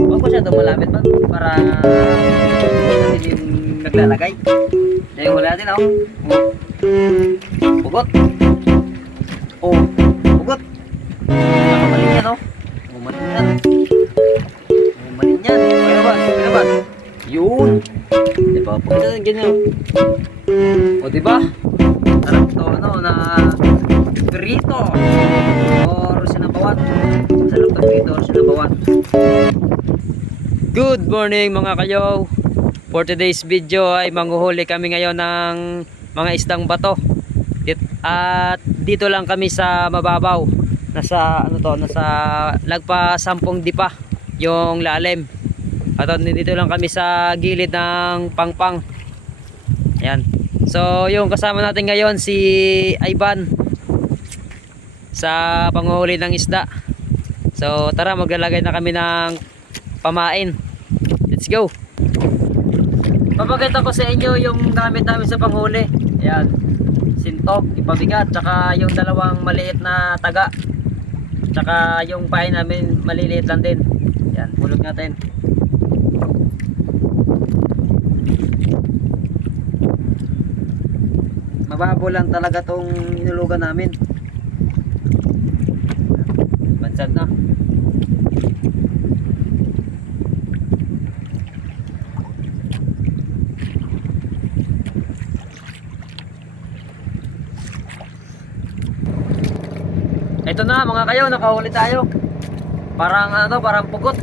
Huwag masyadong malapit man para hindi natin yung naglalagay. Yan yung huli natin, oh. Pugot. Oh, pugot. Nakamaling yan, oh. Umaling yan. Umaling yan. Kaya ba? Kaya ba? Yun. Diba? Pagkita natin ganyan. O diba? Sarap to, ano, na prito. Or sinabawan. Sarap to prito or sinabawan. Good morning mga kayo. For today's video ay manghuhuli kami ngayon ng mga isdang bato. At dito lang kami sa mababaw. Nasa ano to, nasa lagpa 10 dipa yung lalim. At dito lang kami sa gilid ng Pangpang. Ayan. So yung kasama natin ngayon si Ivan sa panguhuli ng isda. So tara, maglalagay na kami ng pamain. Let's go. Papakita ko sa inyo yung gamit namin sa panghuli. Ayan, sintog, ipabigat, tsaka yung dalawang maliit na taga, tsaka yung pain namin maliliit lang din. Ayan, hulog natin. Mababo lang talaga tong inulugan namin. Bansag na. Ito na mga kayo, nakahuli tayo. Parang ano, parang pugot.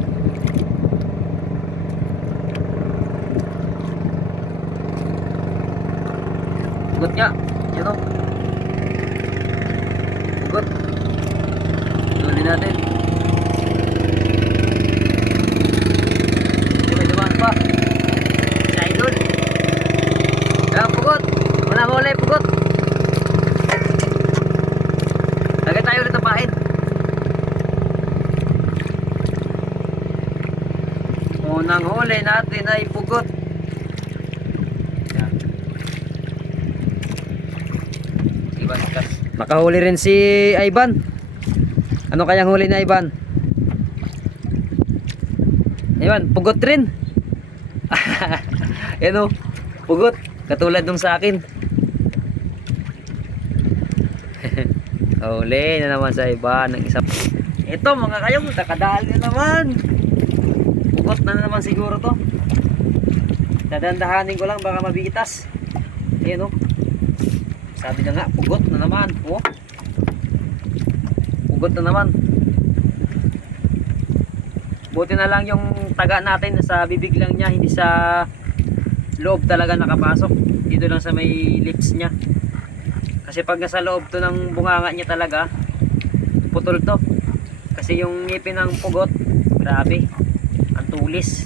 Pugot nga, yun o. Pugot. Huli natin. May dumaan pa. Si Idol. Ayan, pugot. Wala huli, pugot. Lagay tayo ulit ang pain. Unang huli natin ay pugot. Nakahuli rin si Ivan. Ano kayang huli na Ivan? Ivan, pugot rin. Yan o, pugot. Katulad nung sa akin. Huli na naman sa Ivan ng isang. Ito mga kayo, nakadali na naman. Pugot na naman siguro to. Dadandahanin ko lang, baka mabitas. Ayan o. Sabi na nga, pugot na naman. Oh. Pugot na naman. Buti na lang yung taga natin sa bibig lang niya, hindi sa loob talaga nakapasok. Dito lang sa may lips niya. Kasi pag nasa loob to ng bunganga niya talaga, putol to. Kasi yung ngipin ng pugot, grabe, ang tulis.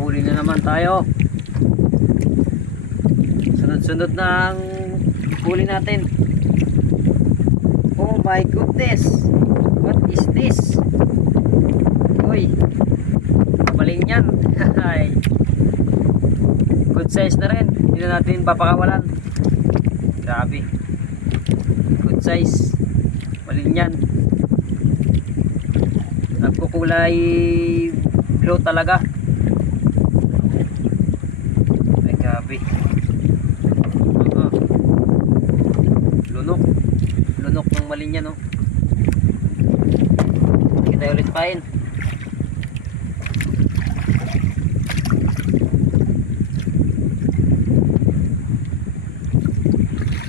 Huli na naman tayo. Sunod-sunod na ang huli natin. Oh my goodness, what is this? Uy, kapaling yan. Good size na rin, hindi na natin papakawalan. Grabe, good size, paling yan. Nagkukulay blue talaga. Grabe. Lunok ng malinya, no. Kita ulit pain.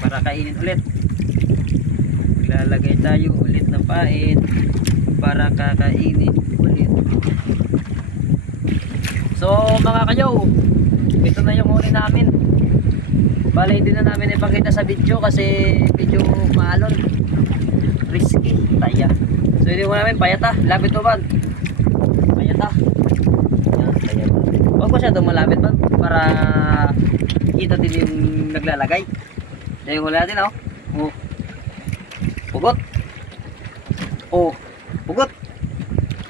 Para kainin ulit. Lalagay tayo ulit ng pain para kakainin ulit. So mga kayo, ito na yung huli namin. Bale, hindi na namin ipakita sa video kasi video maalon, risky, taya. So hindi mo namin payata, lapit mo ba? Payata. Yan, payata. Huwag masyadong malapit man para kita din yung naglalagay. Yan yung huli natin, oh. Oh. Pugot. Oh, pugot.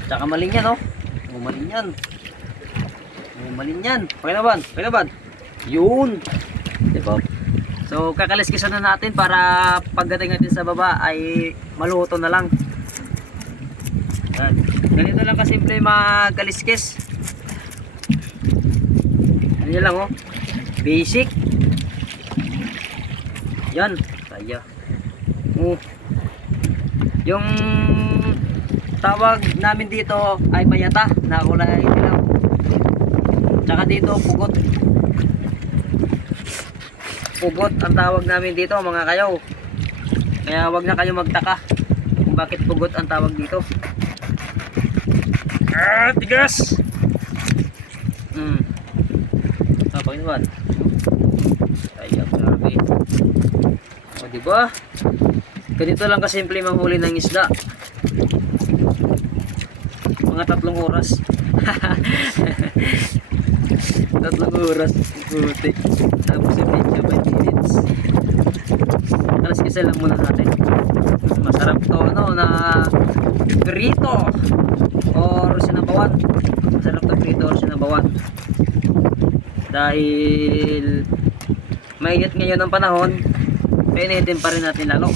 Tsaka maling yan, oh. Maling yan. Maling yan. Okay na ba? Okay na ba? Yun. Diba? So kakaliskisan na natin para pagdating natin sa baba ay maluto na lang. Yan. Ganito lang kasimple magkaliskis. Ano lang oh. Basic. Yan. Kaya. Yung tawag namin dito ay bayata na kulay dilaw. Tsaka dito pugot. Pugot ang tawag namin dito mga kayaw. Kaya wag na kayo magtaka kung bakit pugot ang tawag dito. Tigas! Panginoon. Ayan, grabe. O diba? Ganito lang kasimple manghuli ng isda. Mga 3 oras. 3 oras. Puti. Tapos yung medyo 20 minutes. Alas kisa lang muna natin. Masarap to ano na prito or sinabawan. Masarap to prito or sinabawan. Dahil mainit ngayon ang panahon, painitin pa rin natin lalo.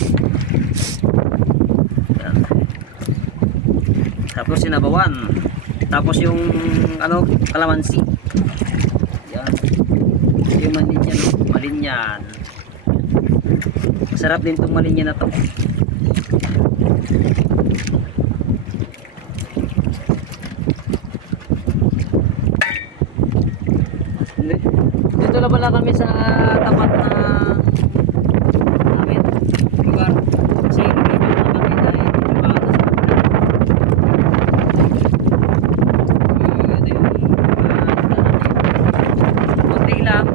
Yan. Tapos sinabawan. Tapos yung ano, kalamansi. Yan. Yung malinyan, no? Malinyan. Masarap din itong malinyan na to. Dito na pala kami sa tapat na namin lugar. Kasi dito na kami dahil ito yung konti lang.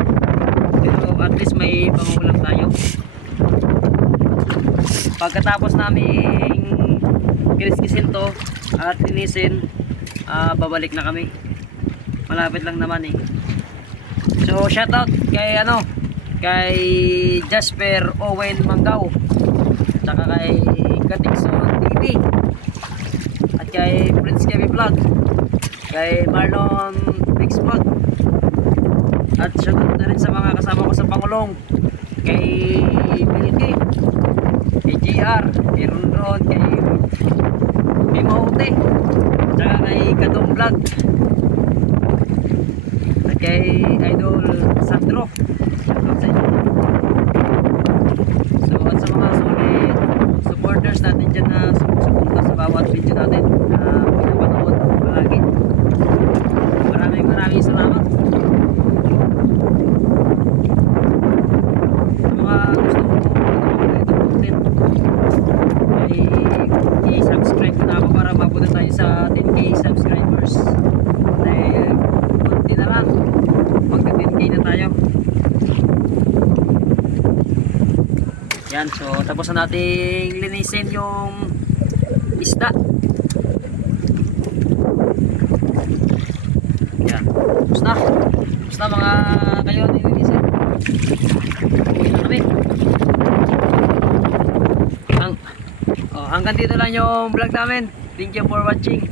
Pero at least may pangulam tayo. Pagkatapos naming kiniskisin to at linisin, babalik na kami. Malapit lang naman eh. So shoutout kay kay Jasper Owen Manggao, saka kay Katikson TV, at kay Prince Kevin Vlog, kay Marlon Mix Vlog, at shoutout na rin sa mga kasama ko sa Pangulong, kay Bility, kay JR, kay Ronron, kay Mimote, saka kay Kadong Vlog, kay Idol Sandro. So at sa mga solid supporters natin dyan na sumusuporta sa bawat video natin na pinapanood palagi, maraming salamat. Sa mga gusto mo ito content ay i-subscribe na ako para mapunta tayo sa 10k subscribers. Dahil konti na lang, magka 10k na tayo. Yan, so tapos na nating linisin yung isda. Yan, tapos na mga kayo nilinisin. Uwi na kami. Hanggang dito lang yung vlog namin. Thank you for watching.